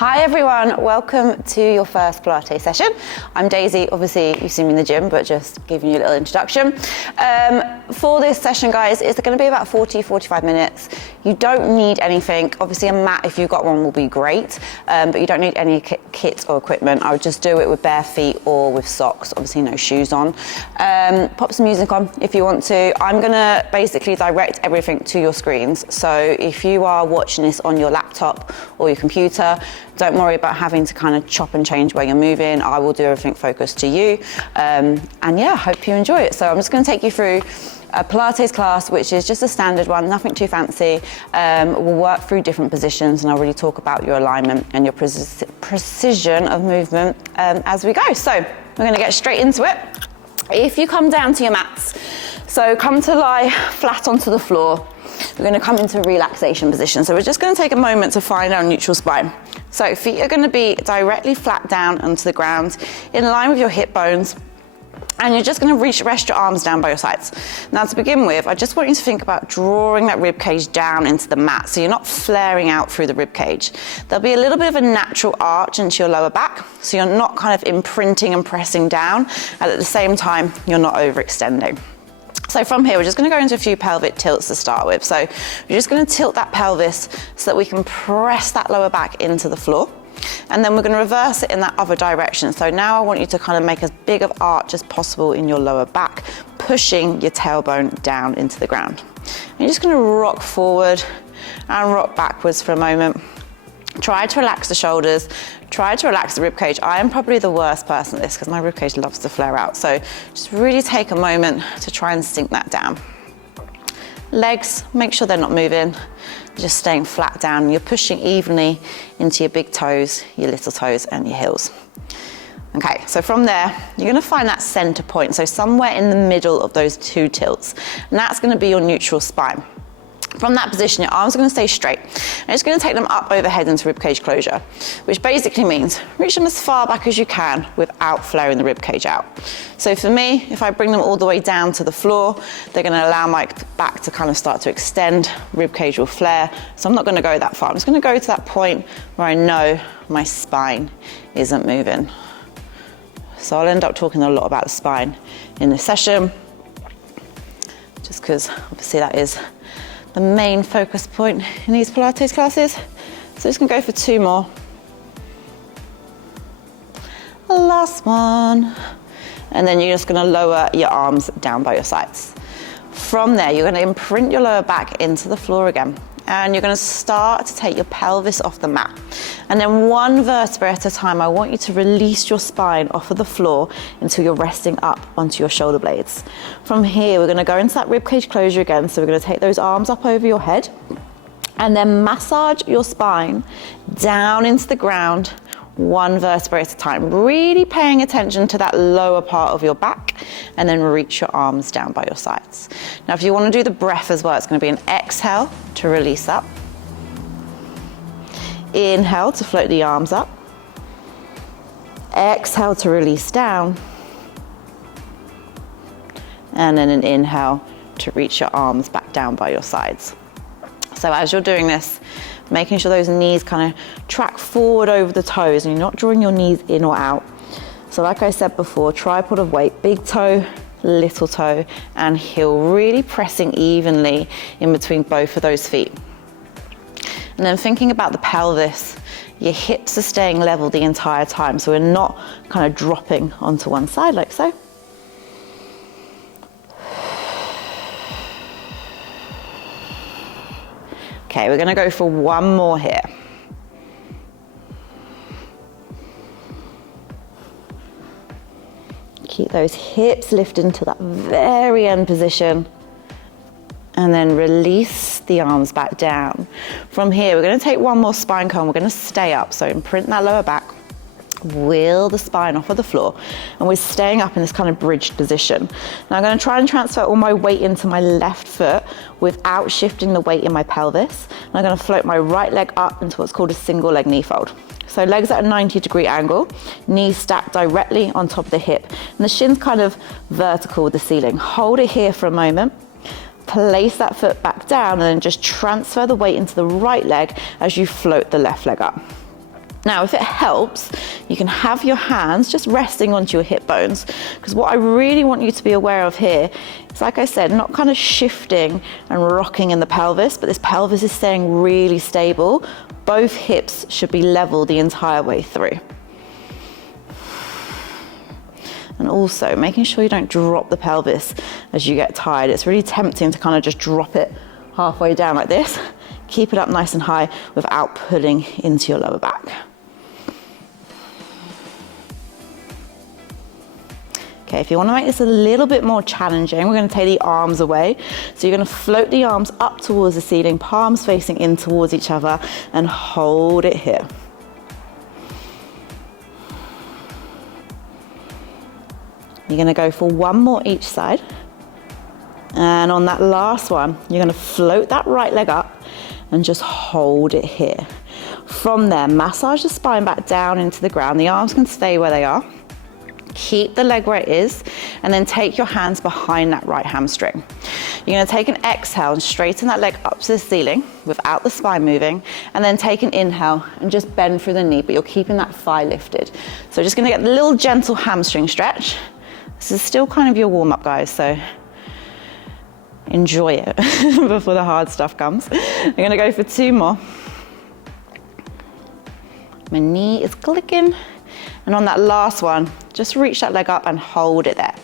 Hi everyone, welcome to your first Pilates session. I'm Daisy, obviously you've seen me in the gym, but just giving you a little introduction. For this session guys, it's going to be about 40-45 minutes. You don't need anything. Obviously a mat, if you've got one, will be great, but you don't need any kit or equipment. I would just do it with bare feet or with socks, obviously no shoes on. Pop some music on if you want to. I'm going to basically direct everything to your screens. So if you are watching this on your laptop or your computer, don't worry about having to kind of chop and change where you're moving. I will do everything focused to you. And yeah, hope you enjoy it. So I'm just going to take you through a Pilates class, which is just a standard one, nothing too fancy. We'll work through different positions and I'll really talk about your alignment and your precision of movement as we go. So we're going to get straight into it. If you come down to your mats, so come to lie flat onto the floor. We're going to come into a relaxation position. So we're just going to take a moment to find our neutral spine. So feet are going to be directly flat down onto the ground, in line with your hip bones. And you're just going to rest your arms down by your sides. Now to begin with, I just want you to think about drawing that rib cage down into the mat, so you're not flaring out through the rib cage. There'll be a little bit of a natural arch into your lower back, so you're not kind of imprinting and pressing down, and at the same time, you're not overextending. So from here, we're just going to go into a few pelvic tilts to start with. So we're just going to tilt that pelvis so that we can press that lower back into the floor. And then we're going to reverse it in that other direction. So now I want you to kind of make as big of arch as possible in your lower back, pushing your tailbone down into the ground. And you're just going to rock forward and rock backwards for a moment. Try to relax the shoulders, try to relax the rib cage. I am probably the worst person at this because my rib cage loves to flare out. So just really take a moment to try and sink that down. Legs, make sure they're not moving, just staying flat down. You're pushing evenly into your big toes, your little toes and your heels. Okay, so from there, you're going to find that center point. So somewhere in the middle of those two tilts, and that's going to be your neutral spine. From that position, your arms are going to stay straight. And it's going to take them up overhead into ribcage closure, which basically means reach them as far back as you can without flaring the ribcage out. So for me, if I bring them all the way down to the floor, they're going to allow my back to kind of start to extend, ribcage will flare. So I'm not going to go that far. I'm just going to go to that point where I know my spine isn't moving. So I'll end up talking a lot about the spine in this session, just because obviously that is the main focus point in these Pilates classes. So just gonna go for two more. Last one. And then you're just gonna lower your arms down by your sides. From there, you're gonna imprint your lower back into the floor again. And you're gonna start to take your pelvis off the mat. And then one vertebra at a time, I want you to release your spine off of the floor until you're resting up onto your shoulder blades. From here, we're gonna go into that ribcage closure again. So we're gonna take those arms up over your head and then massage your spine down into the ground, one vertebra at a time, really paying attention to that lower part of your back, and then reach your arms down by your sides. Now, if you want to do the breath as well, it's going to be an exhale to release up. Inhale to float the arms up. Exhale to release down. And then an inhale to reach your arms back down by your sides. So as you're doing this, making sure those knees kind of track forward over the toes and you're not drawing your knees in or out. So like I said before, tripod of weight, big toe, little toe, and heel, really pressing evenly in between both of those feet. And then thinking about the pelvis, your hips are staying level the entire time, so we're not kind of dropping onto one side like so. Okay, we're gonna go for one more here. Keep those hips lifted into that very end position. And then release the arms back down. From here, we're gonna take one more spine curl. We're gonna stay up, so imprint that lower back. Wheel the spine off of the floor, and we're staying up in this kind of bridged position. Now I'm going to try and transfer all my weight into my left foot without shifting the weight in my pelvis. And I'm going to float my right leg up into what's called a single leg knee fold. So legs at a 90-degree angle, knees stacked directly on top of the hip, and the shins kind of vertical with the ceiling. Hold it here for a moment. Place that foot back down and then just transfer the weight into the right leg as you float the left leg up. Now, if it helps, you can have your hands just resting onto your hip bones, because what I really want you to be aware of here is, like I said, not kind of shifting and rocking in the pelvis, but this pelvis is staying really stable. Both hips should be level the entire way through. And also making sure you don't drop the pelvis as you get tired. It's really tempting to kind of just drop it halfway down like this. Keep it up nice and high without pulling into your lower back. Okay, if you want to make this a little bit more challenging, we're going to take the arms away. So you're going to float the arms up towards the ceiling, palms facing in towards each other, and hold it here. You're going to go for one more each side. And on that last one, you're going to float that right leg up and just hold it here. From there, massage the spine back down into the ground. The arms can stay where they are. Keep the leg where it is, and then take your hands behind that right hamstring. You're going to take an exhale and straighten that leg up to the ceiling without the spine moving, and then take an inhale and just bend through the knee, but you're keeping that thigh lifted. So just going to get a little gentle hamstring stretch. This is still kind of your warm-up, guys, so enjoy it before the hard stuff comes. I'm going to go for 2 more. My knee is clicking. And on that last one, just reach that leg up and hold it there.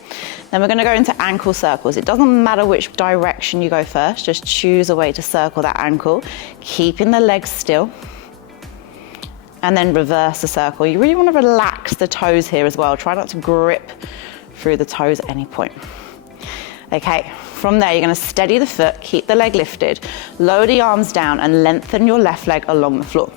Then we're going to go into ankle circles. It doesn't matter which direction you go first, just choose a way to circle that ankle, keeping the legs still. And then reverse the circle. You really want to relax the toes here as well. Try not to grip through the toes at any point. Okay, from there you're going to steady the foot, keep the leg lifted, lower the arms down and lengthen your left leg along the floor.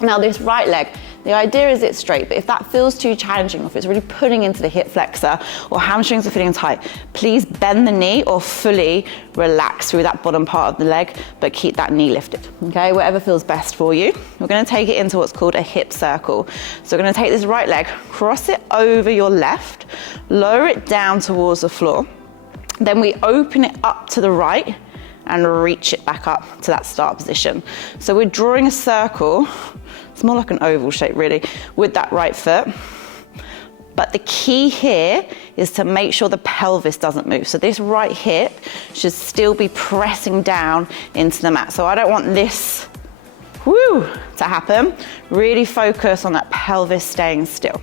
Now this right leg, the idea is it's straight, but if that feels too challenging, or if it's really pulling into the hip flexor or hamstrings are feeling tight, please bend the knee or fully relax through that bottom part of the leg, but keep that knee lifted, okay? Whatever feels best for you. We're gonna take it into what's called a hip circle. So we're gonna take this right leg, cross it over your left, lower it down towards the floor, then we open it up to the right and reach it back up to that start position. So we're drawing a circle. It's more like an oval shape really, with that right foot. But the key here is to make sure the pelvis doesn't move. So this right hip should still be pressing down into the mat. So I don't want this to happen. Really focus on that pelvis staying still.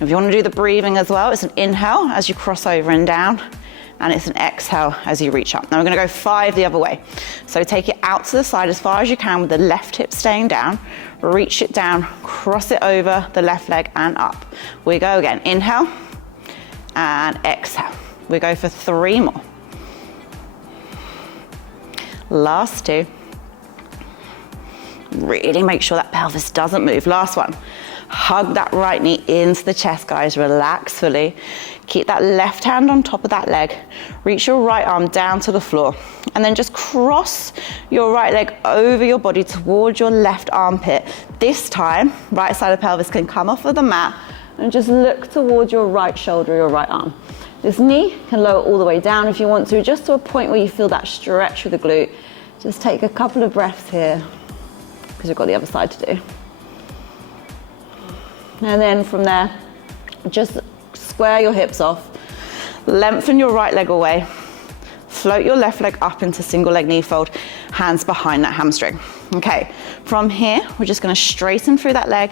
If you want to do the breathing as well, it's an inhale as you cross over and down, and it's an exhale as you reach up. Now we're going to go 5 the other way. So take it out to the side as far as you can with the left hip staying down, reach it down, cross it over the left leg and up. We go again, inhale and exhale. We go for 3 more. Last 2. Really make sure that pelvis doesn't move. Last one. Hug that right knee into the chest, guys. Relax fully. Keep that left hand on top of that leg. Reach your right arm down to the floor. And then just cross your right leg over your body towards your left armpit. This time, right side of the pelvis can come off of the mat and just look towards your right shoulder, your right arm. This knee can lower all the way down if you want to, just to a point where you feel that stretch with the glute. Just take a couple of breaths here, because we've got the other side to do. And then from there, just square your hips off, lengthen your right leg away, float your left leg up into single leg knee fold, hands behind that hamstring. Okay, from here, we're just gonna straighten through that leg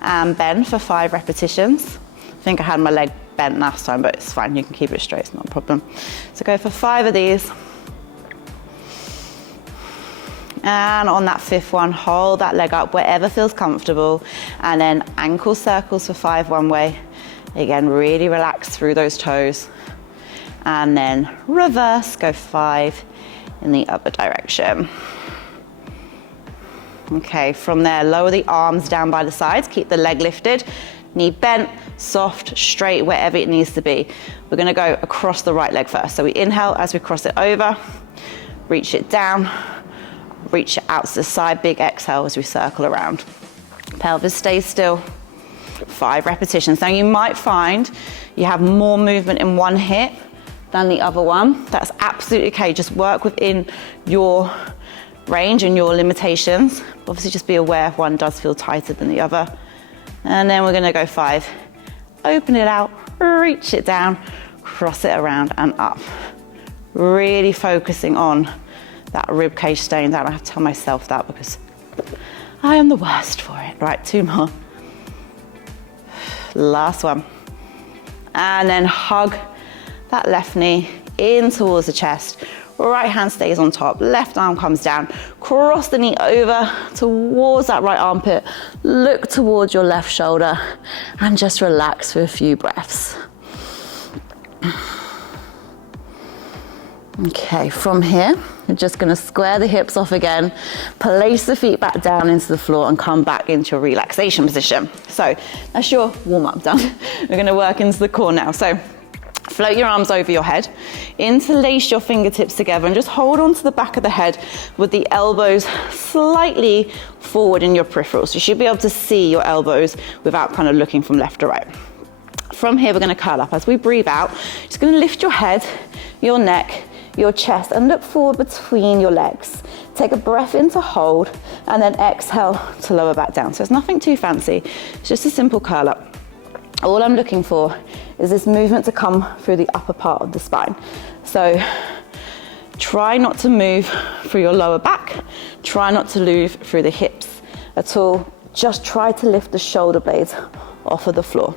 and bend for 5 repetitions. I think I had my leg bent last time, but it's fine, you can keep it straight, it's not a problem. So go for 5 of these. And on that 5th one, hold that leg up wherever feels comfortable. And then ankle circles for 5 one way. Again, really relax through those toes. And then reverse, go 5 in the other direction. Okay, from there, lower the arms down by the sides, keep the leg lifted, knee bent, soft, straight, wherever it needs to be. We're gonna go across the right leg first. So we inhale as we cross it over, reach it down, reach it out to the side, big exhale as we circle around. Pelvis stays still, 5 repetitions. Now you might find you have more movement in one hip than the other one. That's absolutely okay, just work within your range and your limitations. Obviously just be aware if one does feel tighter than the other. And then we're gonna go 5. Open it out, reach it down, cross it around and up. Really focusing on that rib cage staying down. I have to tell myself that because I am the worst for it. Right, 2 more. Last one. And then hug that left knee in towards the chest. Right hand stays on top, left arm comes down. Cross the knee over towards that right armpit. Look towards your left shoulder and just relax for a few breaths. Okay, from here, you're just gonna square the hips off again, place the feet back down into the floor and come back into your relaxation position. So that's your warm up done. We're gonna work into the core now. So float your arms over your head, interlace your fingertips together and just hold on to the back of the head with the elbows slightly forward in your peripherals. You should be able to see your elbows without kind of looking from left to right. From here, we're gonna curl up. As we breathe out, just gonna lift your head, your neck, your chest and look forward between your legs. Take a breath in to hold and then exhale to lower back down. So it's nothing too fancy, it's just a simple curl up. All I'm looking for is this movement to come through the upper part of the spine. So try not to move through your lower back, try not to move through the hips at all. Just try to lift the shoulder blades off of the floor.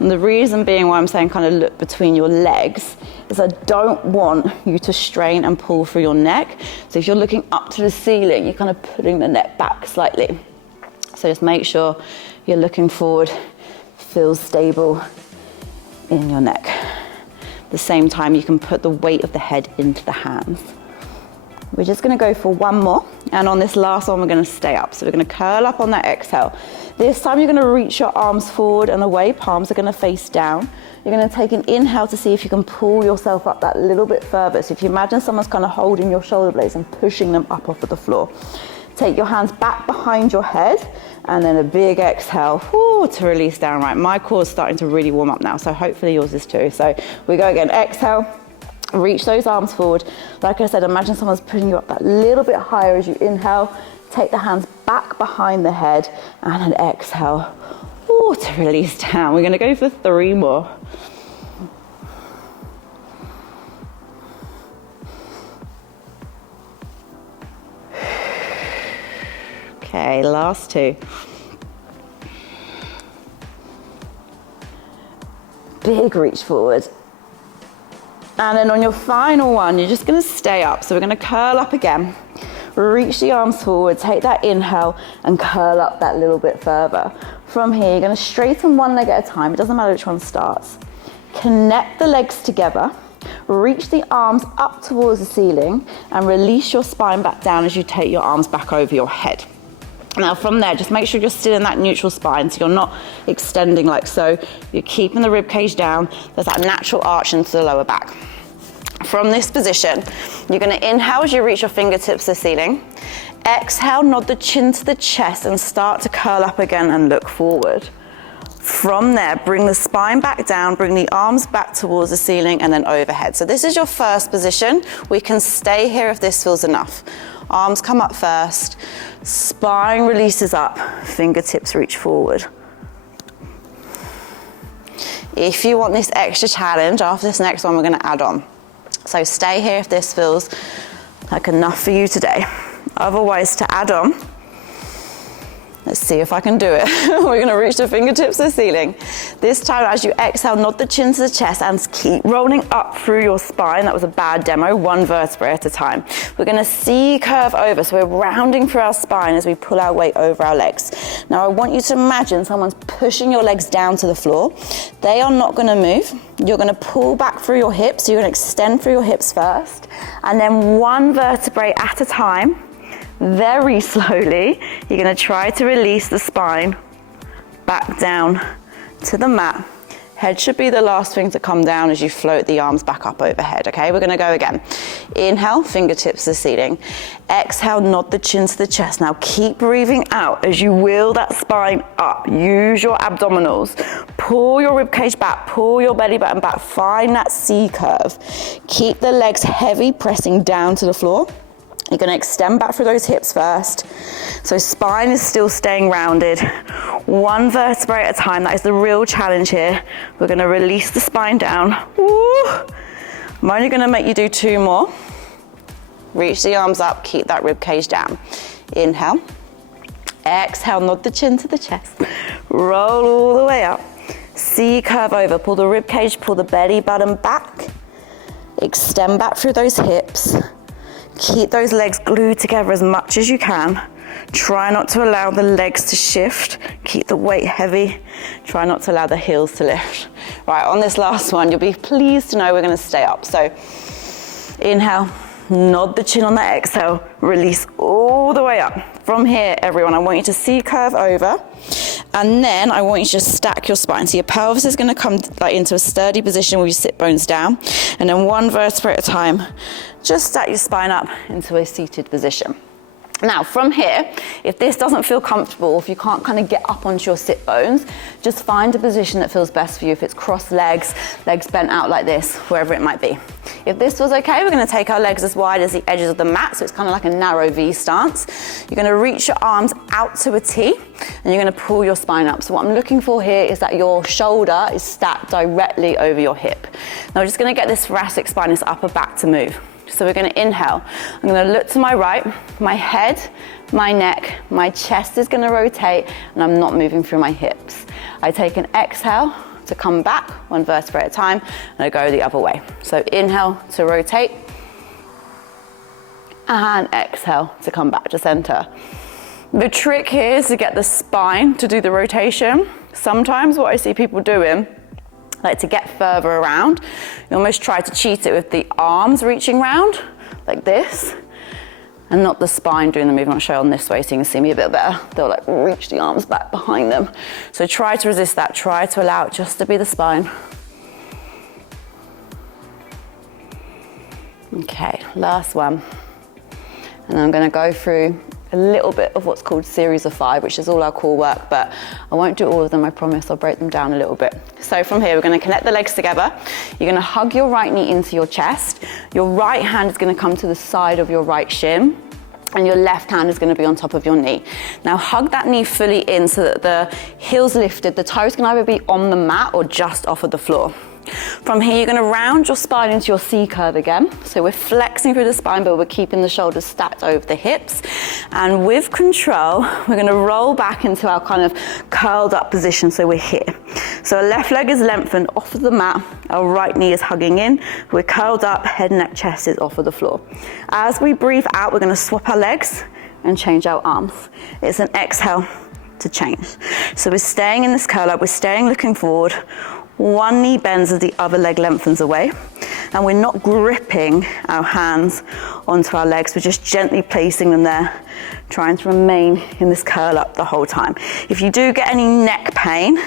And the reason being why I'm saying kind of look between your legs is I don't want you to strain and pull through your neck. So if you're looking up to the ceiling, you're kind of putting the neck back slightly. So just make sure you're looking forward, feel stable in your neck. At the same time, you can put the weight of the head into the hands. We're just gonna go for one more. And on this last one, we're gonna stay up. So we're gonna curl up on that exhale. This time you're gonna reach your arms forward and away, palms are gonna face down. You're gonna take an inhale to see if you can pull yourself up that little bit further. So if you imagine someone's kind of holding your shoulder blades and pushing them up off of the floor. Take your hands back behind your head and then a big exhale to release down. Right, my core is starting to really warm up now, so hopefully yours is too. So we go again, exhale. Reach those arms forward. Like I said, imagine someone's putting you up that little bit higher as you inhale. Take the hands back behind the head and then exhale to release down. We're gonna go for 3 more. Okay, last 2. Big reach forward. And then on your final one, you're just gonna stay up. So we're gonna curl up again, reach the arms forward, take that inhale and curl up that little bit further. From here, you're gonna straighten one leg at a time. It doesn't matter which one starts. Connect the legs together, reach the arms up towards the ceiling and release your spine back down as you take your arms back over your head. Now from there, just make sure you're still in that neutral spine so you're not extending like so. You're keeping the rib cage down. There's that natural arch into the lower back. From this position, you're gonna inhale as you reach your fingertips to the ceiling. Exhale, nod the chin to the chest and start to curl up again and look forward. From there, bring the spine back down, bring the arms back towards the ceiling and then overhead. So this is your first position. We can stay here if this feels enough. Arms come up first, spine releases up, fingertips reach forward. If you want this extra challenge, after this next one, we're gonna add on. So stay here if this feels like enough for you today. Otherwise, to add on, let's see if I can do it. We're gonna reach the fingertips to the ceiling. This time, as you exhale, nod the chin to the chest and keep rolling up through your spine. That was a bad demo, 1 vertebrae at a time. We're gonna C-curve over, so we're rounding through our spine as we pull our weight over our legs. Now, I want you to imagine someone's pushing your legs down to the floor. They are not gonna move. You're gonna pull back through your hips. So you're gonna extend through your hips first, and then 1 vertebrae at a time. Very slowly, you're gonna try to release the spine back down to the mat. Head should be the last thing to come down as you float the arms back up overhead, okay? We're gonna go again. Inhale, fingertips to the ceiling. Exhale, nod the chin to the chest. Now keep breathing out as you wheel that spine up. Use your abdominals. Pull your ribcage back, pull your belly button back. Find that C curve. Keep the legs heavy, pressing down to the floor. You're gonna extend back through those hips first. So spine is still staying rounded. One vertebrae at a time, that is the real challenge here. We're gonna release the spine down. Woo. I'm only gonna make you do 2 more. Reach the arms up, keep that rib cage down. Inhale. Exhale, nod the chin to the chest. Roll all the way up. C curve over, pull the rib cage, pull the belly button back. Extend back through those hips. Keep those legs glued together as much as you can. Try not to allow the legs to shift. Keep the weight heavy. Try not to allow the heels to lift. Right, on this last one, you'll be pleased to know we're gonna stay up. So inhale, nod the chin on that exhale, release all the way up. From here, everyone, I want you to C curve over, and then I want you to just stack your spine. So your pelvis is gonna come like into a sturdy position with your sit bones down, and then one vertebrae at a time, just stack your spine up into a seated position. Now from here, if this doesn't feel comfortable, if you can't kind of get up onto your sit bones, just find a position that feels best for you. If it's crossed legs, legs bent out like this, wherever it might be. If this was okay, we're gonna take our legs as wide as the edges of the mat, so it's kind of like a narrow V stance. You're gonna reach your arms out to a T, and you're gonna pull your spine up. So what I'm looking for here is that your shoulder is stacked directly over your hip. Now we're just gonna get this thoracic spine, this upper back to move. So we're gonna inhale. I'm gonna look to my right, my head, my neck, my chest is gonna rotate, and I'm not moving through my hips. I take an exhale to come back, one vertebrae at a time, and I go the other way. So inhale to rotate, and exhale to come back to center. The trick here is to get the spine to do the rotation. Sometimes what I see people doing, like to get further around, you almost try to cheat it with the arms reaching round, like this, and not the spine doing the movement. I'll show on this way so you can see me a bit better. They'll like reach the arms back behind them. So try to resist that, try to allow it just to be the spine. Okay, last one. And I'm gonna go through a little bit of what's called series of 5, which is all our core work, but I won't do all of them, I promise. I'll break them down a little bit. So from here, we're gonna connect the legs together. You're gonna hug your right knee into your chest. Your right hand is gonna come to the side of your right shin, and your left hand is gonna be on top of your knee. Now hug that knee fully in so that the heel's lifted. The toes can either be on the mat or just off of the floor. From here, you're gonna round your spine into your C curve again. So we're flexing through the spine, but we're keeping the shoulders stacked over the hips. And with control, we're gonna roll back into our kind of curled up position, so we're here. So our left leg is lengthened off of the mat, our right knee is hugging in, we're curled up, head, neck, chest is off of the floor. As we breathe out, we're gonna swap our legs and change our arms. It's an exhale to change. So we're staying in this curl up, we're staying looking forward. One knee bends as the other leg lengthens away, and we're not gripping our hands onto our legs, we're just gently placing them there, trying to remain in this curl up the whole time. If you do get any neck pain,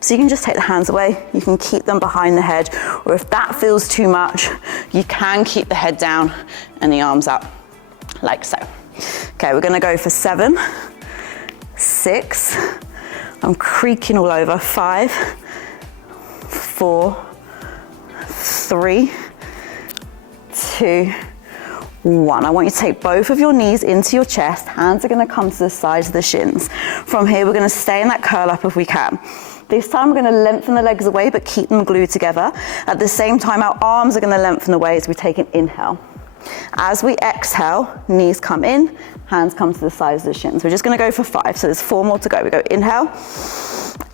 so you can just take the hands away, you can keep them behind the head, or if that feels too much, you can keep the head down and the arms up, like so. Okay, we're gonna go for 7, 6, I'm creaking all over, 5, 4, 3, 2, 1. I want you to take both of your knees into your chest. Hands are gonna come to the sides of the shins. From here, we're gonna stay in that curl up if we can. This time, we're gonna lengthen the legs away, but keep them glued together. At the same time, our arms are gonna lengthen away as we take an inhale. As we exhale, knees come in, hands come to the sides of the shins. We're just gonna go for 5, so there's 4 more to go. We go inhale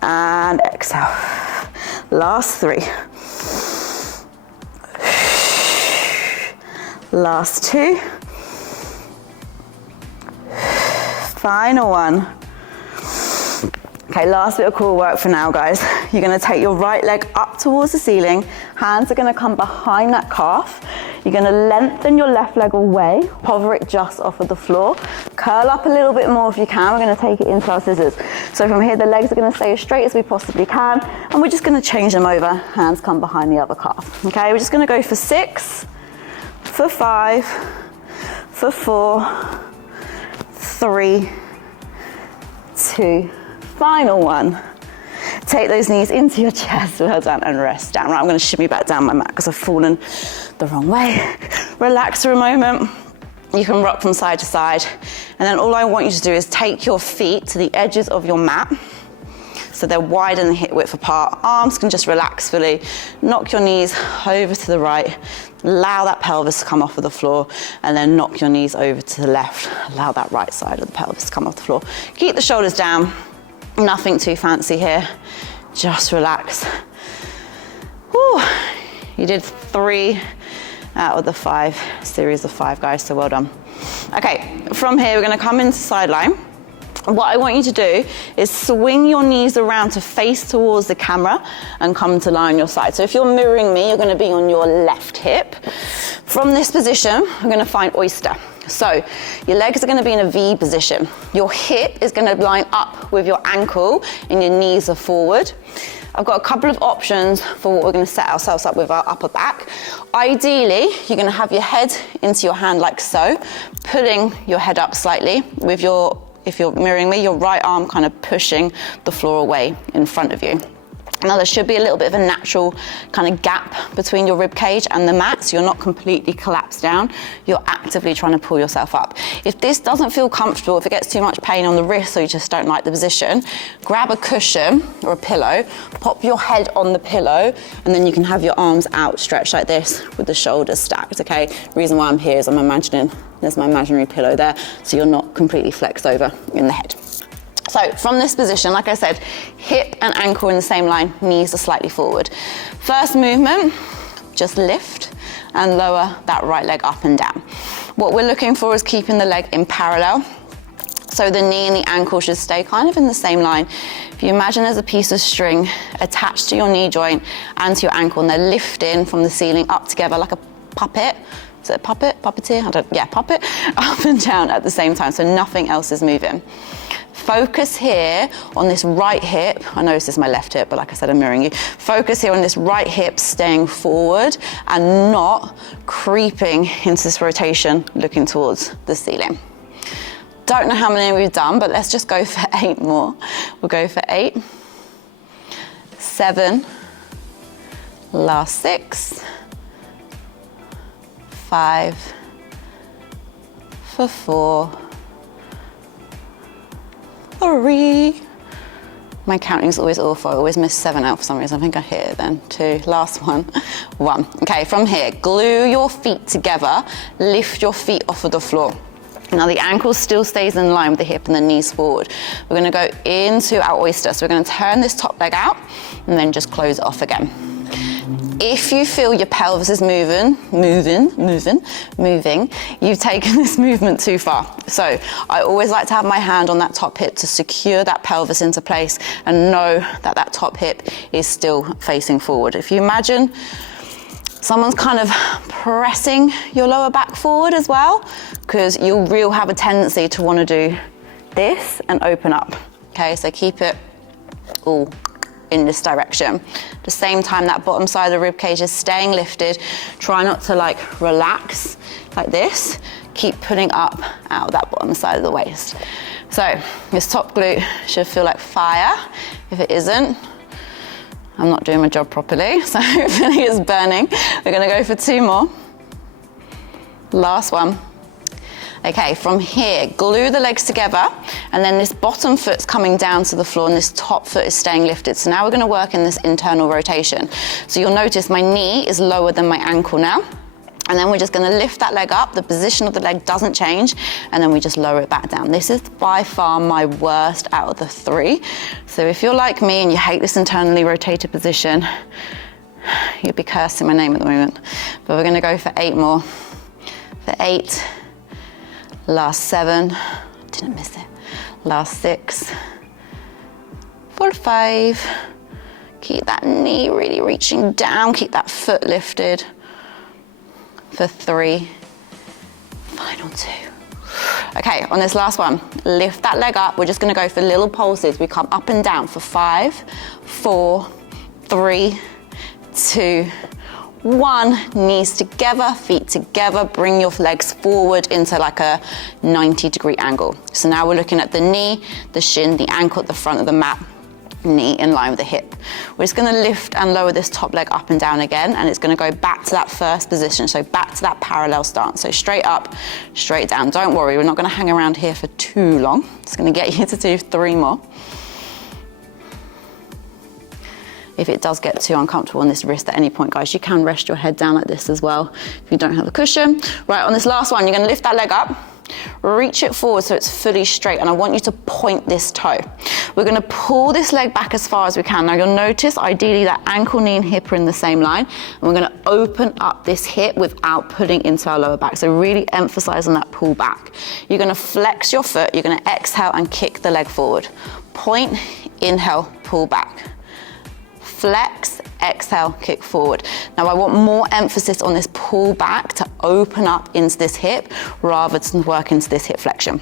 and exhale. Last 3. Last 2. Final 1. Okay, last bit of core work for now, guys. You're gonna take your right leg up towards the ceiling. Hands are gonna come behind that calf. You're gonna lengthen your left leg away, hover it just off of the floor. Curl up a little bit more if you can. We're gonna take it into our scissors. So from here, the legs are gonna stay as straight as we possibly can, and we're just gonna change them over. Hands come behind the other calf. Okay, we're just gonna go for 6, for 5, for 4, 3, 2, final 1. Take those knees into your chest, well done, and rest down. Right, I'm gonna shimmy back down my mat because I've fallen the wrong way. Relax for a moment. You can rock from side to side. And then all I want you to do is take your feet to the edges of your mat. So they're wide and hip width apart. Arms can just relax fully. Knock your knees over to the right. Allow that pelvis to come off of the floor, and then knock your knees over to the left. Allow that right side of the pelvis to come off the floor. Keep the shoulders down. Nothing too fancy here. Just relax. Whew. You did 3 out of the 5 series of 5, guys, so well done. Okay, from here we're going to come into sideline. What I want you to do is swing your knees around to face towards the camera and come to lie on your side. So if you're mirroring me, you're going to be on your left hip. From this position, we're going to find oyster. So your legs are going to be in a V position. Your hip is going to line up with your ankle and your knees are forward. I've got a couple of options for what we're going to set ourselves up with our upper back. Ideally, you're going to have your head into your hand like so, pulling your head up slightly with your, if you're mirroring me, your right arm kind of pushing the floor away in front of you. Now there should be a little bit of a natural kind of gap between your rib cage and the mat, so you're not completely collapsed down. You're actively trying to pull yourself up. If this doesn't feel comfortable, if it gets too much pain on the wrist or you just don't like the position, grab a cushion or a pillow, pop your head on the pillow, and then you can have your arms outstretched like this with the shoulders stacked, okay? The reason why I'm here is I'm imagining there's my imaginary pillow there, so you're not completely flexed over in the head. So from this position, like I said, hip and ankle in the same line, knees are slightly forward. First movement, just lift and lower that right leg up and down. What we're looking for is keeping the leg in parallel. So the knee and the ankle should stay kind of in the same line. If you imagine there's a piece of string attached to your knee joint and to your ankle, and they're lifting from the ceiling up together like a puppet. Is it a puppet? Puppeteer? Yeah, puppet. Up and down at the same time, so nothing else is moving. Focus here on this right hip. I know this is my left hip, but like I said, I'm mirroring you. Focus here on this right hip staying forward and not creeping into this rotation, looking towards the ceiling. Don't know how many we've done, but let's just go for 8 more. We'll go for 8, 7, last 6, 5, for 4, 3. My counting is always awful. I always miss 7 out for some reason. I think I hit it then. 2, last one, 1. Okay, from here, glue your feet together, lift your feet off of the floor. Now the ankle still stays in line with the hip and the knees forward. We're gonna go into our oyster. So we're gonna turn this top leg out and then just close it off again. If you feel your pelvis is moving, you've taken this movement too far. So I always like to have my hand on that top hip to secure that pelvis into place and know that that top hip is still facing forward. If you imagine someone's kind of pressing your lower back forward as well, because you'll have a tendency to want to do this and open up. Okay, so keep it all in this direction. At the same time, that bottom side of the rib cage is staying lifted. Try not to like relax like this. Keep putting up out of that bottom side of the waist. So this top glute should feel like fire. If it isn't, I'm not doing my job properly, so hopefully it's burning. We're gonna go for 2 more. Last one. Okay, from here, glue the legs together, and then this bottom foot's coming down to the floor and this top foot is staying lifted. So now we're gonna work in this internal rotation. So you'll notice my knee is lower than my ankle now. And then we're just gonna lift that leg up, the position of the leg doesn't change, and then we just lower it back down. This is by far my worst out of the 3. So if you're like me and you hate this internally rotated position, you'd be cursing my name at the moment. But we're gonna go for 8 more. For 8, last 7, didn't miss it. Last 6, for 5. Keep that knee really reaching down, keep that foot lifted. For 3, final 2. Okay, on this last one, lift that leg up. We're just gonna go for little pulses. We come up and down for 5, 4, 3, 2, 1. Knees together, feet together. Bring your legs forward into like a 90-degree angle. So now we're looking at the knee, the shin, the ankle at the front of the mat. knee in line with the hip. We're just gonna lift and lower this top leg up and down again, and it's gonna go back to that first position, so back to that parallel stance. So straight up, straight down. Don't worry, we're not gonna hang around here for too long. It's gonna get you to do 3 more. If it does get too uncomfortable on this wrist at any point, guys, you can rest your head down like this as well if you don't have a cushion. Right, on this last one, you're gonna lift that leg up, reach it forward so it's fully straight, and I want you to point this toe. We're gonna pull this leg back as far as we can. Now you'll notice, ideally, that ankle, knee, and hip are in the same line, and we're gonna open up this hip without pulling into our lower back. So really emphasize on that pull back. You're gonna flex your foot, you're gonna exhale and kick the leg forward. Point, inhale, pull back. Flex, exhale, kick forward. Now I want more emphasis on this pull back to open up into this hip rather than work into this hip flexion.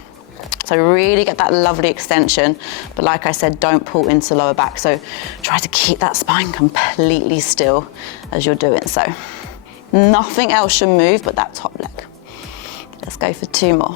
So really get that lovely extension, but like I said, don't pull into lower back. So try to keep that spine completely still as you're doing so. Nothing else should move but that top leg. Let's go for 2 more.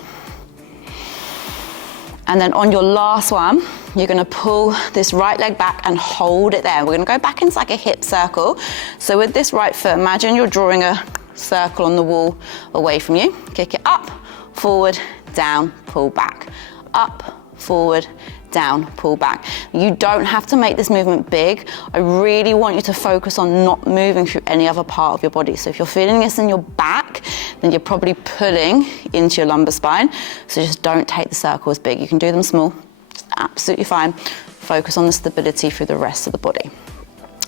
And then on your last one, you're gonna pull this right leg back and hold it there. We're gonna go back into like a hip circle. So with this right foot, imagine you're drawing a circle on the wall away from you. Kick it up, forward, down, pull back. Up, forward, down, pull back. You don't have to make this movement big. I really want you to focus on not moving through any other part of your body. So if you're feeling this in your back, then you're probably pulling into your lumbar spine. So just don't take the circles big. You can do them small, it's absolutely fine. Focus on the stability through the rest of the body.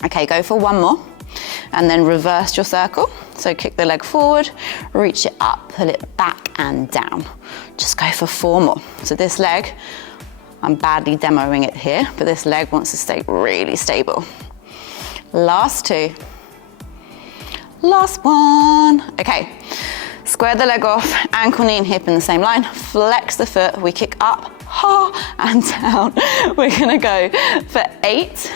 Okay, go for 1 more. And then reverse your circle. So kick the leg forward, reach it up, pull it back and down. Just go for 4 more. So this leg, I'm badly demoing it here, but this leg wants to stay really stable. Last 2. Last one. Okay, square the leg off, ankle, knee, and hip in the same line. Flex the foot, we kick up, and down. We're gonna go for 8.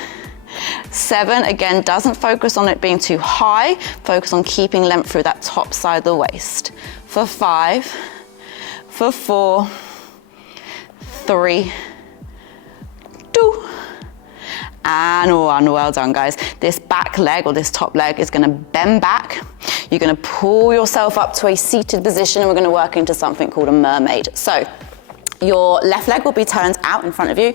7, again, doesn't focus on it being too high, focus on keeping length through that top side of the waist. For 5, for 4, 3, 2, and 1. Well done, guys. This back leg or this top leg is gonna bend back. You're gonna pull yourself up to a seated position, and we're gonna work into something called a mermaid. So your left leg will be turned out in front of you,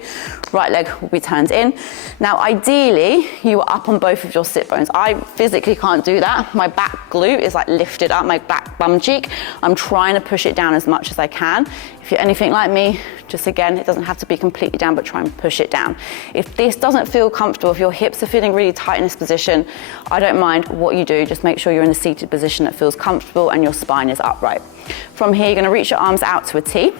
right leg will be turned in. Now, ideally, you are up on both of your sit bones. I physically can't do that. My back glute is like lifted up, my back bum cheek. I'm trying to push it down as much as I can. If you're anything like me, just again, it doesn't have to be completely down, but try and push it down. If this doesn't feel comfortable, if your hips are feeling really tight in this position, I don't mind what you do. Just make sure you're in a seated position that feels comfortable and your spine is upright. From here, you're gonna reach your arms out to a T.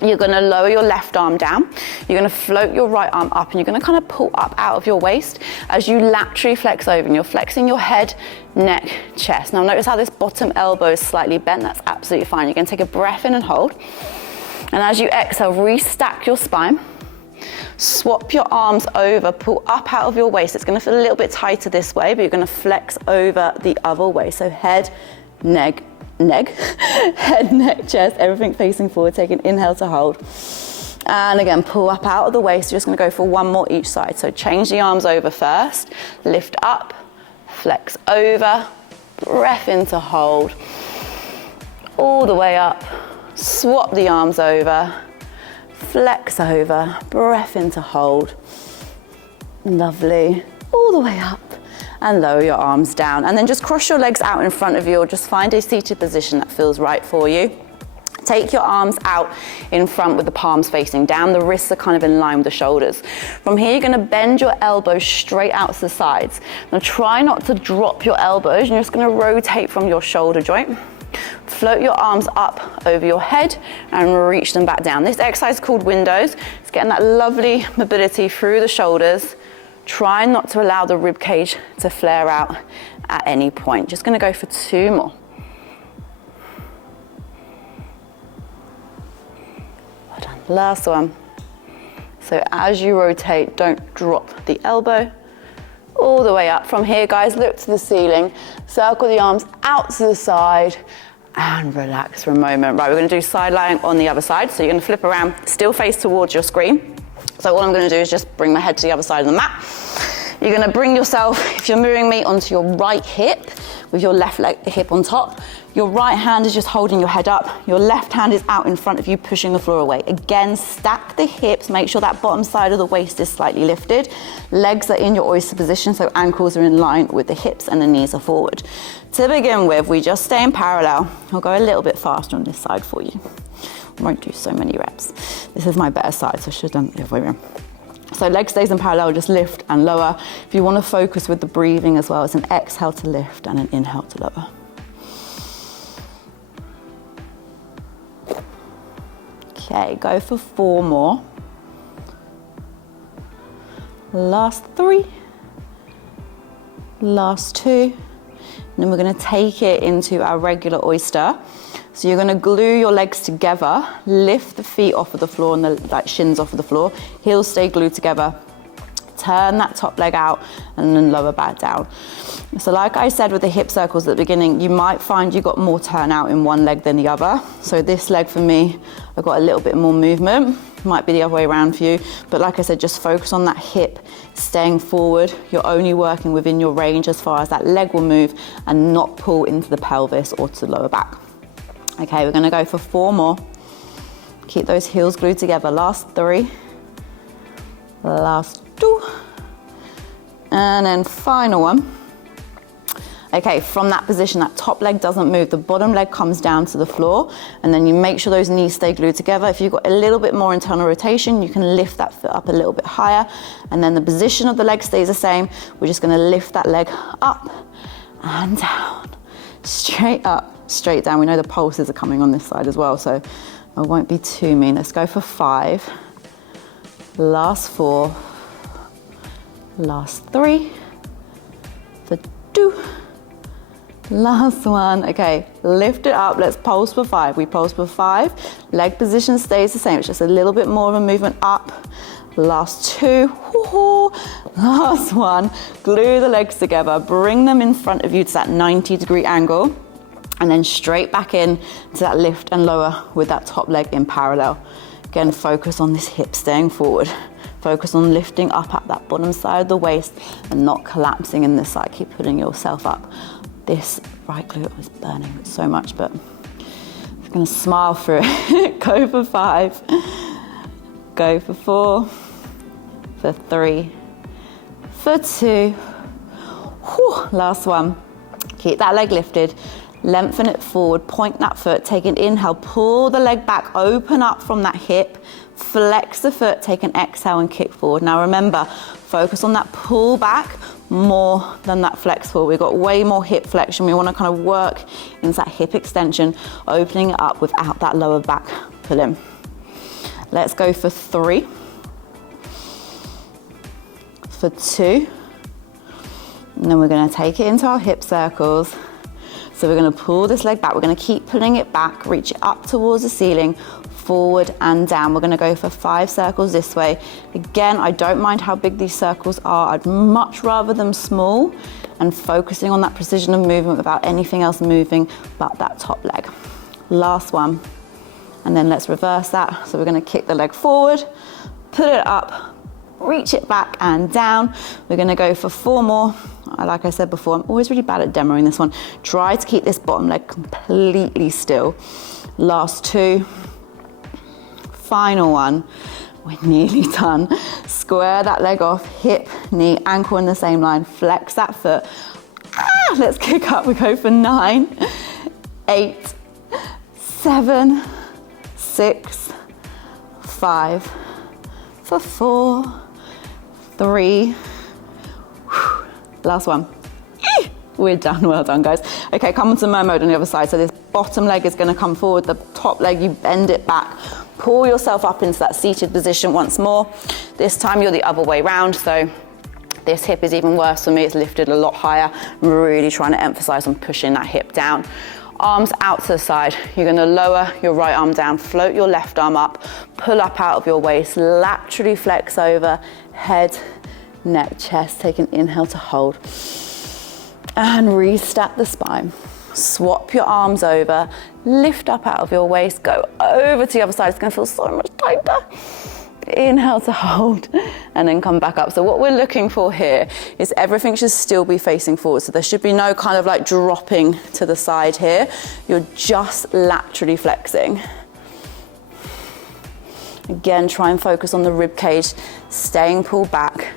You're gonna lower your left arm down. You're gonna float your right arm up, and you're gonna kind of pull up out of your waist as you laterally flex over, and you're flexing your head, neck, chest. Now notice how this bottom elbow is slightly bent. That's absolutely fine. You're gonna take a breath in and hold. And as you exhale, restack your spine. Swap your arms over, pull up out of your waist. It's gonna feel a little bit tighter this way, but you're gonna flex over the other way. So head, neck, head, neck, chest, everything facing forward. Take an inhale to hold. And again, pull up out of the waist. You're just gonna go for 1 more each side. So change the arms over first. Lift up, flex over, breath in to hold. All the way up, swap the arms over, flex over, breath in to hold. Lovely. All the way up. And lower your arms down. And then just cross your legs out in front of you, or just find a seated position that feels right for you. Take your arms out in front with the palms facing down. The wrists are kind of in line with the shoulders. From here, you're gonna bend your elbows straight out to the sides. Now try not to drop your elbows. You're just gonna rotate from your shoulder joint. Float your arms up over your head and reach them back down. This exercise is called windows. It's getting that lovely mobility through the shoulders. Try not to allow the rib cage to flare out at any point. Just gonna go for 2 more. Well done. Last one. So as you rotate, don't drop the elbow. All the way up. From here, guys, look to the ceiling. Circle the arms out to the side and relax for a moment. Right, we're gonna do side lying on the other side. So you're gonna flip around, still face towards your screen. So all I'm gonna do is just bring my head to the other side of the mat. You're gonna bring yourself, if you're mirroring me, onto your right hip with your left leg, hip on top. Your right hand is just holding your head up. Your left hand is out in front of you, pushing the floor away. Again, stack the hips, make sure that bottom side of the waist is slightly lifted. Legs are in your oyster position, so ankles are in line with the hips and the knees are forward. To begin with, we just stay in parallel. I'll go a little bit faster on this side for you. I won't do so many reps. This is my better side, so I should have done it the other way around. So leg stays in parallel, just lift and lower. If you want to focus with the breathing as well, it's an exhale to lift and an inhale to lower. Okay, go for 4 more. Last 3. Last 2. And then we're going to take it into our regular oyster. So you're going to glue your legs together, lift the feet off of the floor and the shins off of the floor, heels stay glued together, turn that top leg out and then lower back down. So like I said with the hip circles at the beginning, you might find you got more turnout in one leg than the other. So this leg for me, I've got a little bit more movement. Might be the other way around for you. But like I said, just focus on that hip staying forward. You're only working within your range as far as that leg will move and not pull into the pelvis or to the lower back. Okay, we're gonna go for 4 more. Keep those heels glued together. Last 3. Last 2. And then final one. Okay, from that position, that top leg doesn't move. The bottom leg comes down to the floor, and then you make sure those knees stay glued together. If you've got a little bit more internal rotation, you can lift that foot up a little bit higher, and then the position of the leg stays the same. We're just gonna lift that leg up and down, straight up, straight down. We know the pulses are coming on this side as well, so I won't be too mean. Let's go for 5. Last 4. Last 3. For 2. Last 1. Okay, lift it up. Let's pulse for 5. We pulse for 5. Leg position stays the same. It's just a little bit more of a movement up. Last 2. Woo-hoo. Last 1. Glue the legs together. Bring them in front of you to that 90-degree angle. And then straight back in to that lift and lower with that top leg in parallel. Again, focus on this hip staying forward. Focus on lifting up at that bottom side of the waist and not collapsing in this side. Keep putting yourself up. This right glute is burning so much, but I'm gonna smile through it. Go for 5. Go for 4. For 3. For 2. Whew. Last one. Keep that leg lifted. Lengthen it forward, point that foot, take an inhale, pull the leg back, open up from that hip, flex the foot, take an exhale and kick forward. Now remember, focus on that pull back more than that flex forward. We've got way more hip flexion. We want to kind of work into that hip extension, opening it up without that lower back pull in. Let's go for 3. For 2. And then we're going to take it into our hip circles. So we're going to pull this leg back. We're going to keep pulling it back, reach it up towards the ceiling, forward and down. We're going to go for 5 circles this way. Again, I don't mind how big these circles are. I'd much rather them small and focusing on that precision of movement without anything else moving but that top leg. Last one. And then let's reverse that. So we're going to kick the leg forward, put it up, reach it back and down. We're going to go for 4 more. Like I said before, I'm always really bad at demoing this one. Try to keep this bottom leg completely still. Last 2. Final one. We're nearly done. Square that leg off, hip, knee, ankle in the same line. Flex that foot. Let's kick up. We go for 9, 8, 7, 6, 5, for 4, 3, last one. We're done. Well done, guys. Okay, come onto mermaid mode on the other side. So this bottom leg is going to come forward. The top leg, you bend it back. Pull yourself up into that seated position once more. This time you're the other way round. So this hip is even worse for me. It's lifted a lot higher. I'm really trying to emphasize on pushing that hip down. Arms out to the side. You're going to lower your right arm down, float your left arm up, pull up out of your waist, laterally flex over, head, neck, chest. Take an inhale to hold. And restack the spine. Swap your arms over, lift up out of your waist, go over to the other side. It's going to feel so much tighter. Inhale to hold, and then come back up. So what we're looking for here is everything should still be facing forward. So there should be no kind of like dropping to the side here. You're just laterally flexing. Again, try and focus on the rib cage, staying pulled back.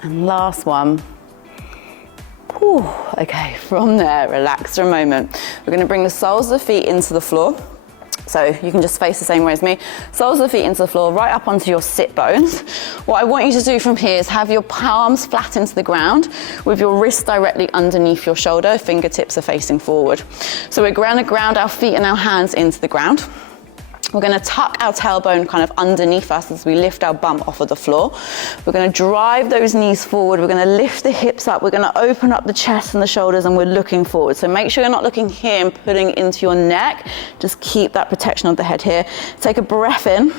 And last one. Whew. Okay, from there, relax for a moment. We're gonna bring the soles of the feet into the floor. So you can just face the same way as me. Soles of the feet into the floor, right up onto your sit bones. What I want you to do from here is have your palms flat into the ground with your wrists directly underneath your shoulder, fingertips are facing forward. So we're gonna ground our feet and our hands into the ground. We're gonna tuck our tailbone kind of underneath us as we lift our bum off of the floor. We're gonna drive those knees forward. We're gonna lift the hips up. We're gonna open up the chest and the shoulders, and we're looking forward. So make sure you're not looking here and putting into your neck. Just keep that protection of the head here. Take a breath in,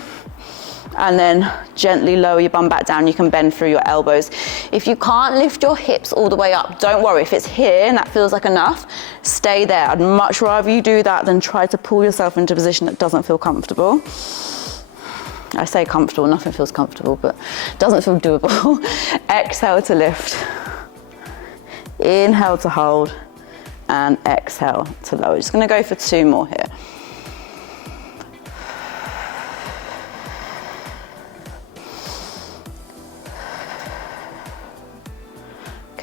and then gently lower your bum back down. You can bend through your elbows. If you can't lift your hips all the way up, don't worry. If it's here and that feels like enough, stay there. I'd much rather you do that than try to pull yourself into a position that doesn't feel comfortable. I say comfortable, nothing feels comfortable, but doesn't feel doable. Exhale to lift. Inhale to hold, and exhale to lower. Just gonna go for 2 more here.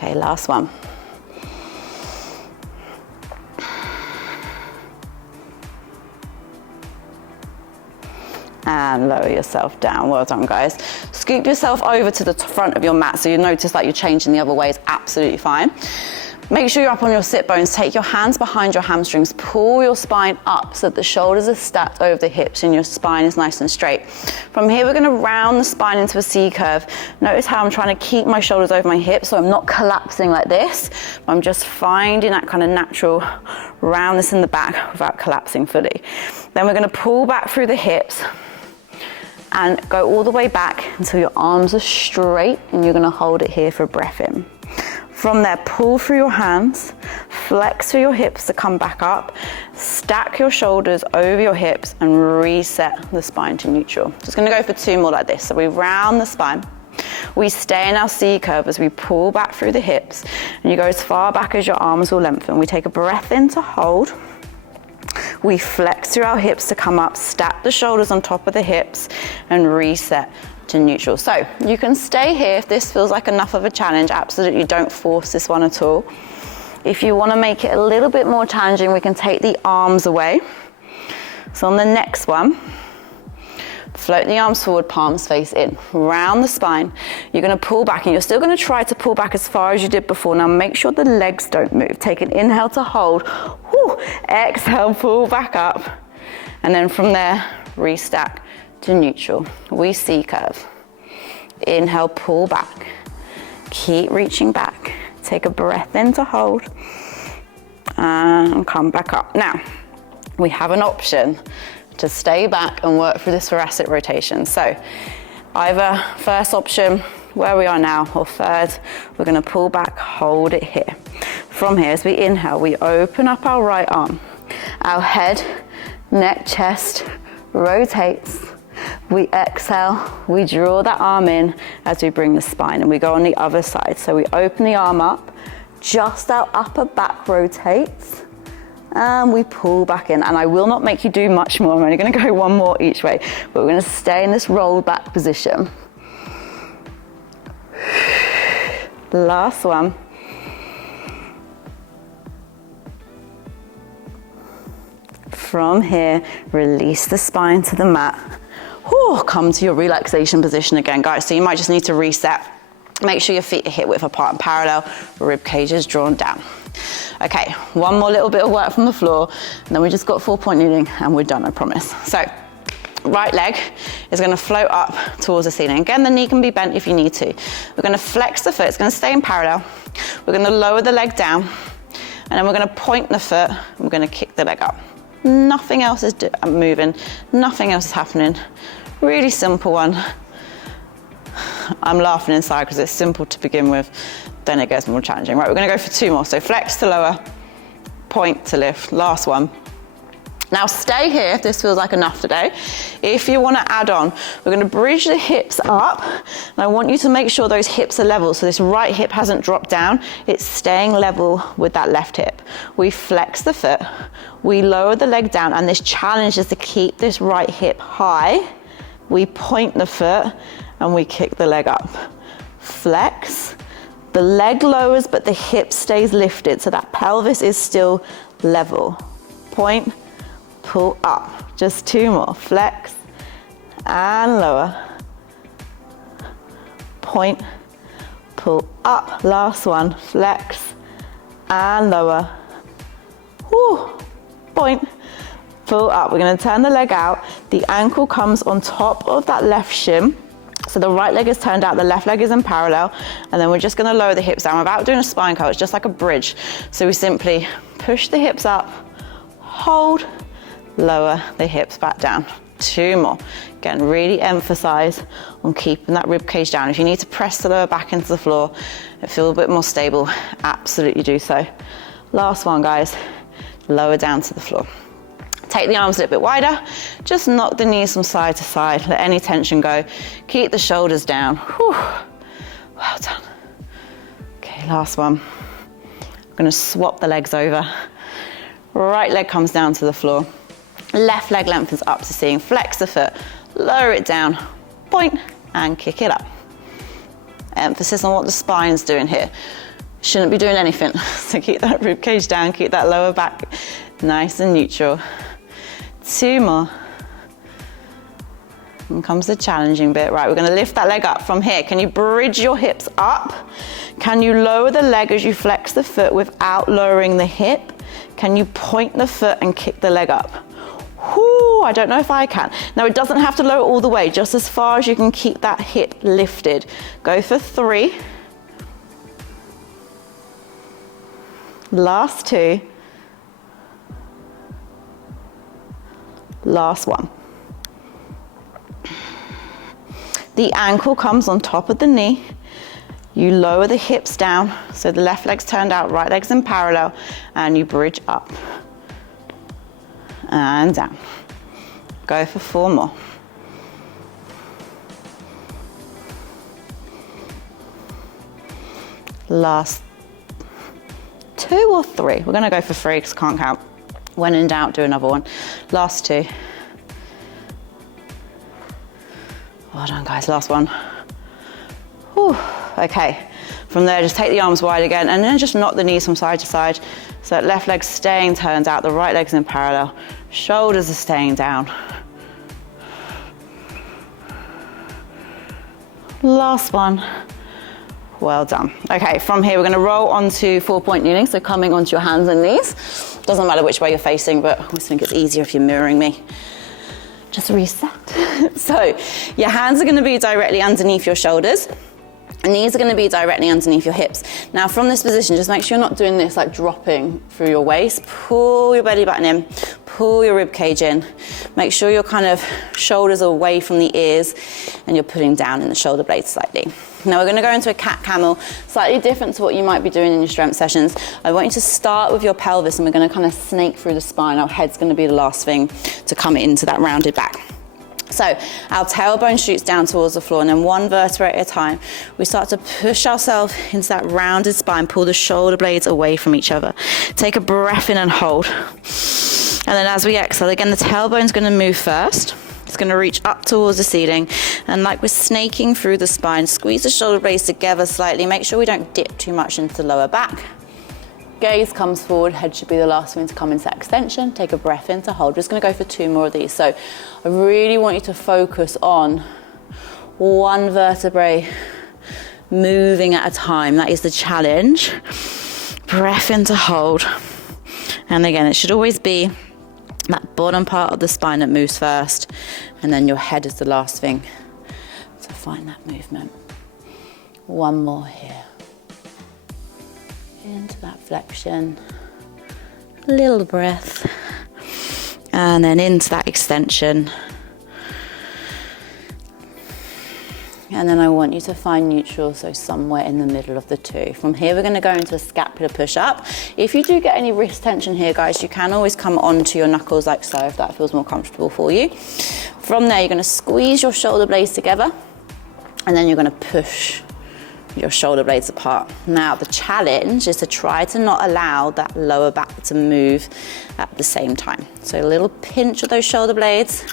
Okay, last one. And lower yourself down. Well done, guys. Scoop yourself over to the front of your mat so you notice that you're changing the other way is absolutely fine. Make sure you're up on your sit bones. Take your hands behind your hamstrings. Pull your spine up so that the shoulders are stacked over the hips and your spine is nice and straight. From here, we're gonna round the spine into a C curve. Notice how I'm trying to keep my shoulders over my hips so I'm not collapsing like this. I'm just finding that kind of natural roundness in the back without collapsing fully. Then we're gonna pull back through the hips and go all the way back until your arms are straight, and you're gonna hold it here for a breath in. From there, pull through your hands, flex through your hips to come back up, stack your shoulders over your hips and reset the spine to neutral. Just gonna go for 2 more like this. So we round the spine, we stay in our C curve as we pull back through the hips, and you go as far back as your arms will lengthen. We take a breath in to hold, we flex through our hips to come up, stack the shoulders on top of the hips and reset to neutral. So you can stay here if this feels like enough of a challenge. Absolutely don't force this one at all. If you want to make it a little bit more challenging, we can take the arms away. So on the next one, float the arms forward, palms face in, round the spine. You're going to pull back, and you're still going to try to pull back as far as you did before. Now make sure the legs don't move. Take an inhale to hold. Whew. Exhale, pull back up, and then from there restack to neutral. We C curve. Inhale, pull back. Keep reaching back. Take a breath in to hold and come back up. Now, we have an option to stay back and work through this thoracic rotation. So either first option, where we are now, or third, we're gonna pull back, hold it here. From here, as we inhale, we open up our right arm. Our head, neck, chest rotates. We exhale, we draw that arm in as we bring the spine, and we go on the other side. So we open the arm up, just our upper back rotates, and we pull back in. And I will not make you do much more. I'm only gonna go 1 more each way, but we're gonna stay in this roll back position. Last one. From here, release the spine to the mat. Whew, come to your relaxation position again, guys. So you might just need to reset. Make sure your feet are hip width apart and parallel, rib cage is drawn down. Okay, 1 more little bit of work from the floor, and then we just got 4-point kneeling and we're done, I promise. So, right leg is gonna float up towards the ceiling. Again, the knee can be bent if you need to. We're gonna flex the foot, it's gonna stay in parallel. We're gonna lower the leg down, and then we're gonna point the foot, and we're gonna kick the leg up. Nothing else is moving, nothing else is happening. Really simple one. I'm laughing inside because it's simple to begin with, then it gets more challenging. Right, we're gonna go for 2 more. So flex to lower, point to lift, last one. Now stay here if this feels like enough today. If you want to add on, we're going to bridge the hips up, and I want you to make sure those hips are level, so this right hip hasn't dropped down, it's staying level with that left hip. We flex the foot, we lower the leg down, and this challenge is to keep this right hip high. We point the foot and we kick the leg up. Flex, the leg lowers but the hip stays lifted, so that pelvis is still level. Point, pull up. Just 2 more. Flex and lower. Point, pull up. Last one. Flex and lower. Woo. Point, pull up. We're going to turn the leg out. The ankle comes on top of that left shin. So the right leg is turned out, the left leg is in parallel, and then we're just going to lower the hips down without doing a spine curl. It's just like a bridge. So we simply push the hips up, hold, lower the hips back down. 2 more. Again, really emphasize on keeping that rib cage down. If you need to press the lower back into the floor and feel a bit more stable, absolutely do so. Last one, guys. Lower down to the floor. Take the arms a little bit wider, just knock the knees from side to side, let any tension go. Keep the shoulders down. Whew. Well done. Okay, last one. I'm gonna swap the legs over. Right leg comes down to the floor. Left leg lengthens up to seeing. Flex the foot, lower it down, point, and kick it up. Emphasis on what the spine's doing here. Shouldn't be doing anything. So keep that rib cage down, keep that lower back nice and neutral. 2 more. And comes the challenging bit. Right, we're going to lift that leg up from here. Can you bridge your hips up? Can you lower the leg as you flex the foot without lowering the hip? Can you point the foot and kick the leg up? Whoo, I don't know if I can. Now it doesn't have to lower all the way, just as far as you can keep that hip lifted. Go for 3. Last 2. Last one. The ankle comes on top of the knee. You lower the hips down, so the left leg's turned out, right leg's in parallel, and you bridge up and down. Go for 4 more. Last 2 or 3. We're going to go for 3 because I can't count. When in doubt, do another one. Last 2. Well done, guys. Last one. Whew. Okay. From there, just take the arms wide again, and then just knock the knees from side to side. So that left leg's staying turned out, the right leg's in parallel. Shoulders are staying down. Last one. Well done. Okay, from here we're going to roll onto 4-point kneeling, so coming onto your hands and knees. Doesn't matter which way you're facing, but I always think it's easier if you're mirroring me. Just reset. So your hands are going to be directly underneath your shoulders. And knees are going to be directly underneath your hips. Now from this position, just make sure you're not doing this like dropping through your waist. Pull your belly button in, pull your rib cage in. Make sure your kind of shoulders are away from the ears and you're putting down in the shoulder blades slightly. Now we're going to go into a cat camel, slightly different to what you might be doing in your strength sessions. I want you to start with your pelvis and we're going to kind of snake through the spine. Our head's going to be the last thing to come into that rounded back. So our tailbone shoots down towards the floor, and then 1 vertebrae at a time, we start to push ourselves into that rounded spine, pull the shoulder blades away from each other. Take a breath in and hold. And then as we exhale, again, the tailbone's going to move first. It's going to reach up towards the ceiling, and like we're snaking through the spine, squeeze the shoulder blades together slightly. Make sure we don't dip too much into the lower back. Gaze comes forward, head should be the last thing to come into that extension. Take a breath in to hold. We're just going to go for 2 more of these. So I really want you to focus on 1 vertebrae moving at a time. That is the challenge. Breath in to hold. And again, it should always be that bottom part of the spine that moves first, and then your head is the last thing to find that movement. 1 more here. Into that flexion, little breath, and then into that extension. And then I want you to find neutral, so somewhere in the middle of the two. From here, we're gonna go into a scapular push-up. If you do get any wrist tension here, guys, you can always come onto your knuckles like so, if that feels more comfortable for you. From there, you're gonna squeeze your shoulder blades together, and then you're gonna push your shoulder blades apart. Now, the challenge is to try to not allow that lower back to move at the same time. So a little pinch of those shoulder blades,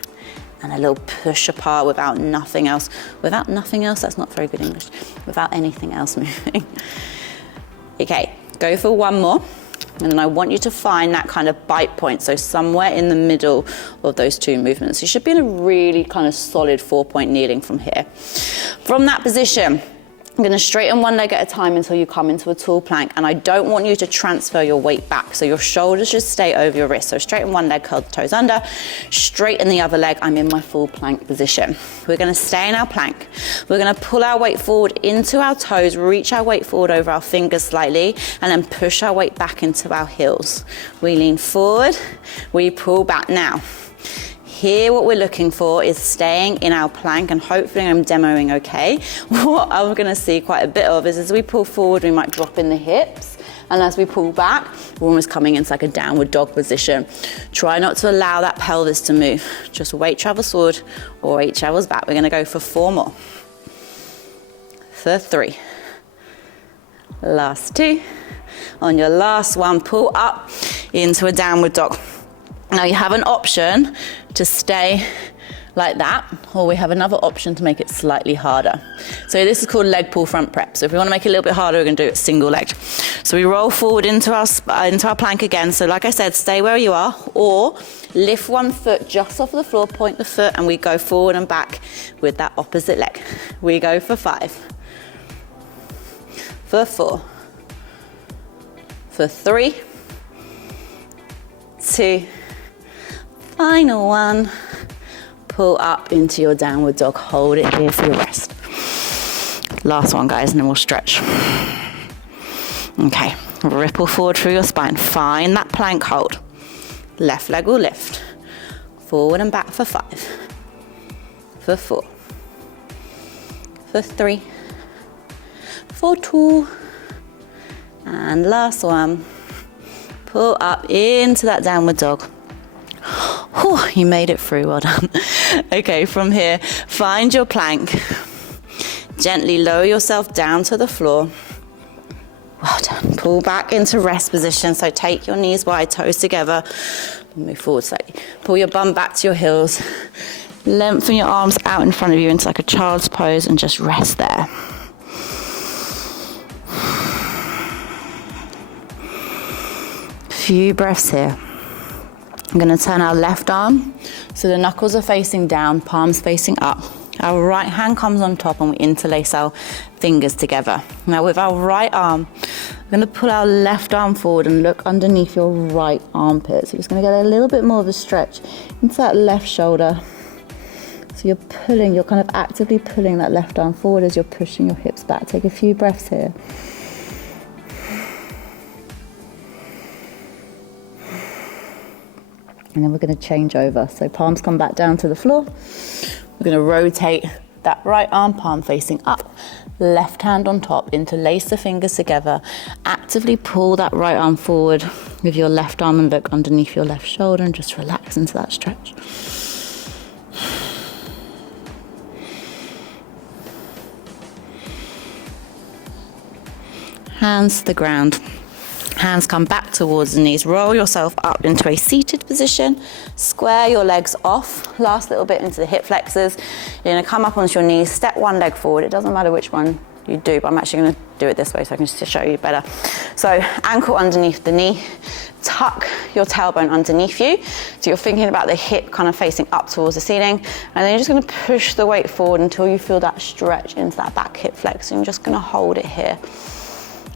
and a little push apart without nothing else. Without nothing else, that's not very good English. Without anything else moving. Okay, go for one more. And then I want you to find that kind of bite point. So somewhere in the middle of those two movements. You should be in a really kind of solid 4-point kneeling from here. From that position, I'm gonna straighten one leg at a time until you come into a tall plank, and I don't want you to transfer your weight back. So your shoulders should stay over your wrist. So straighten one leg, curl the toes under, straighten the other leg, I'm in my full plank position. We're gonna stay in our plank. We're gonna pull our weight forward into our toes, reach our weight forward over our fingers slightly, and then push our weight back into our heels. We lean forward, we pull back. Now, here, what we're looking for is staying in our plank, and hopefully I'm demoing okay. What I'm gonna see quite a bit of is as we pull forward, we might drop in the hips, and as we pull back, we're almost coming into like a downward dog position. Try not to allow that pelvis to move. Just weight travels forward or weight travels back. We're gonna go for 4 more. For 3. Last 2. On your last one, pull up into a downward dog. Now you have an option to stay like that, or we have another option to make it slightly harder. So this is called leg pull front prep. So if we want to make it a little bit harder, we're going to do it single legged. So we roll forward into our plank again. So like I said, stay where you are, or lift one foot just off the floor, point the foot, and we go forward and back with that opposite leg. We go for 5, for 4, for 3, 2, final one. Pull up into your downward dog. Hold it here for your rest. Last one, guys, and then we'll stretch. Okay, ripple forward through your spine. Find that plank hold. Left leg will lift. Forward and back for 5, for 4, for 3, for 2, and last one. Pull up into that downward dog. Whew, you made it through, well done. Okay, from here, find your plank. Gently lower yourself down to the floor. Well done. Pull back into rest position. So take your knees wide, toes together. Move forward slightly. Pull your bum back to your heels. Lengthen your arms out in front of you into like a child's pose and just rest there. Few breaths here. I'm going to turn our left arm so the knuckles are facing down, palms facing up. Our right hand comes on top and we interlace our fingers together. Now with our right arm, we're going to pull our left arm forward and look underneath your right armpit. So you're just going to get a little bit more of a stretch into that left shoulder. So you're kind of actively pulling that left arm forward as you're pushing your hips back. Take a few breaths here. And then we're going to change over. So palms come back down to the floor. We're going to rotate that right arm, palm facing up, left hand on top, interlace the fingers together. Actively pull that right arm forward with your left arm and look underneath your left shoulder and just relax into that stretch. Hands to the ground. Hands come back towards the knees. Roll yourself up into a seated position. Square your legs off. Last little bit into the hip flexors. You're going to come up onto your knees. Step one leg forward. It doesn't matter which one you do, but I'm actually going to do it this way so I can just show you better. So ankle underneath the knee. Tuck your tailbone underneath you. So you're thinking about the hip kind of facing up towards the ceiling. And then you're just going to push the weight forward until you feel that stretch into that back hip flex. And you're just going to hold it here.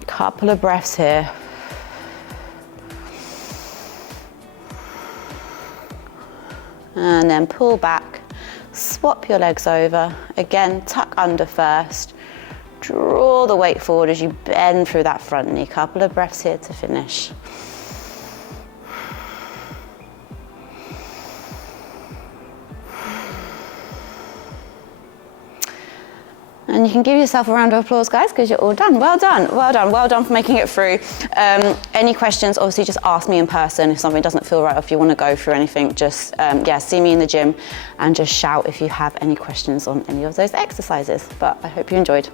Couple of breaths here. And then pull back, swap your legs over. Again, tuck under first. Draw the weight forward as you bend through that front knee. Couple of breaths here to finish. And you can give yourself a round of applause, guys, because you're all done. Well done, well done, well done for making it through. Any questions, obviously just ask me in person. If something doesn't feel right, or if you want to go through anything, just see me in the gym and just shout if you have any questions on any of those exercises. But I hope you enjoyed.